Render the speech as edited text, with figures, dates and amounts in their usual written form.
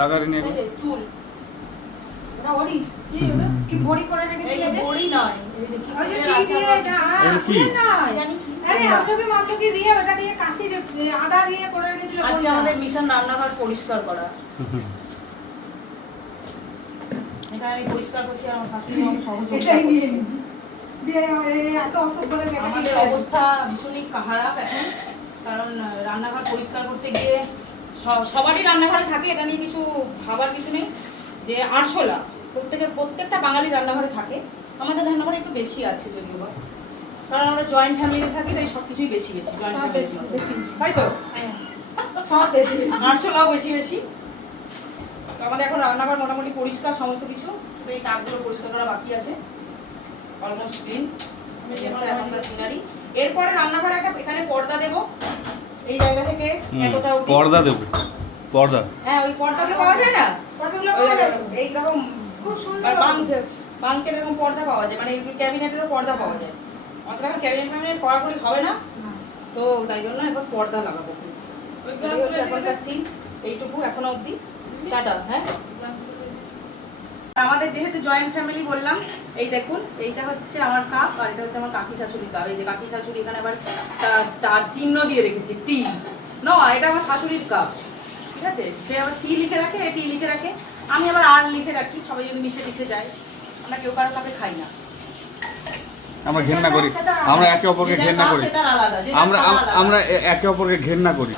তাগারি নিয়ে চুল ওটা ওরি কি বড়ি করে রেখেছি এই বড়ি নয় এই যে কি ওই যে কি দিয়ে এটা এটা কি? জানি কি আরে আমলকি দিয়ে ওটা দিয়ে কাশি আদা দিয়ে করে রেখেছিল আজকে আমাদের মিশন রান্নাঘর পরিষ্কার করা। এটা আমি পরিষ্কার করছি আমার শাশুড়ি আমাকে সহযোগিতা এটাই নিয়ে করছে। দিয়ে এত অসভ্যদের আমাদের অবস্থা ভীষণই খারাপ এখন, কারণ রান্নাঘর পরিষ্কার করতে গিয়ে সবারই রান্নাঘরে থাকে, এটা নিয়ে কিছু ভাবার কিছু নেই। যে আরশোলা প্রত্যেকটা বাঙালি রান্নাঘরে থাকে, আমাদের রান্নাঘরে একটু বেশি আছে যদিও বা, কারণ আমরা জয়েন্ট ফ্যামিলিতে থাকি, তাই সব কিছুই বেশি বেশি জয়েন্ট ফ্যামিলি, তাই তো সব বেশি বেশি আরশোলাও বেশি বেশি। তো আমাদের এখন রান্নাঘর মোটামুটি পরিষ্কার সমস্ত কিছু, শুধু এই কাপগুলো পরিষ্কার করা বাকি আছে, অলমোস্ট ক্লিন। সিনারি এরপরে রান্নাঘরে একটা এখানে পর্দা দেব, এই জায়গা থেকে এতটা অবধি পর্দা দেবে, পর্দা। হ্যাঁ ওই পর্দাগুলো পাওয়া যায় না, কতগুলো পাওয়া যাবে এইরকম খুব সুন্দর বাঙ্কের এরকম পর্দা পাওয়া যায়, মানে ক্যাবিনেটেরও পর্দা পাওয়া যায়। অত এখন ক্যাবিনেট করাকরি হবে না, তো তাই জন্য এবার পর্দা লাগাবো। ওইগুলো হচ্ছে এখনকার সিন, এইটুকু এখনো অবধি। টাটা। হ্যাঁ আমাদের যেহেতু জয়েন্ট ফ্যামিলি বললাম, এই দেখুন এইটা হচ্ছে আমার কাপ আর এটা হচ্ছে আমার কাকি শাশুড়ির কাপ। এই যে কাকি শাশুড়ি এখানে আবার তার চিহ্ন দিয়ে রেখেছি, টি না, এটা আমার শাশুড়ির কাপ, ঠিক আছে। সে আবার সি লিখে রাখে, টি লিখে রাখে, আমি আবার আর লিখে রাখি, সবাই যদি মিশে মিশে যায়। আমরা কেউ কারোর কাপে খাই না, আমরা ঘেন্না করি, আমরা একে অপরকে ঘেন্না করি, সেটা আলাদা, আমরা একে অপরকে ঘেন্না করি।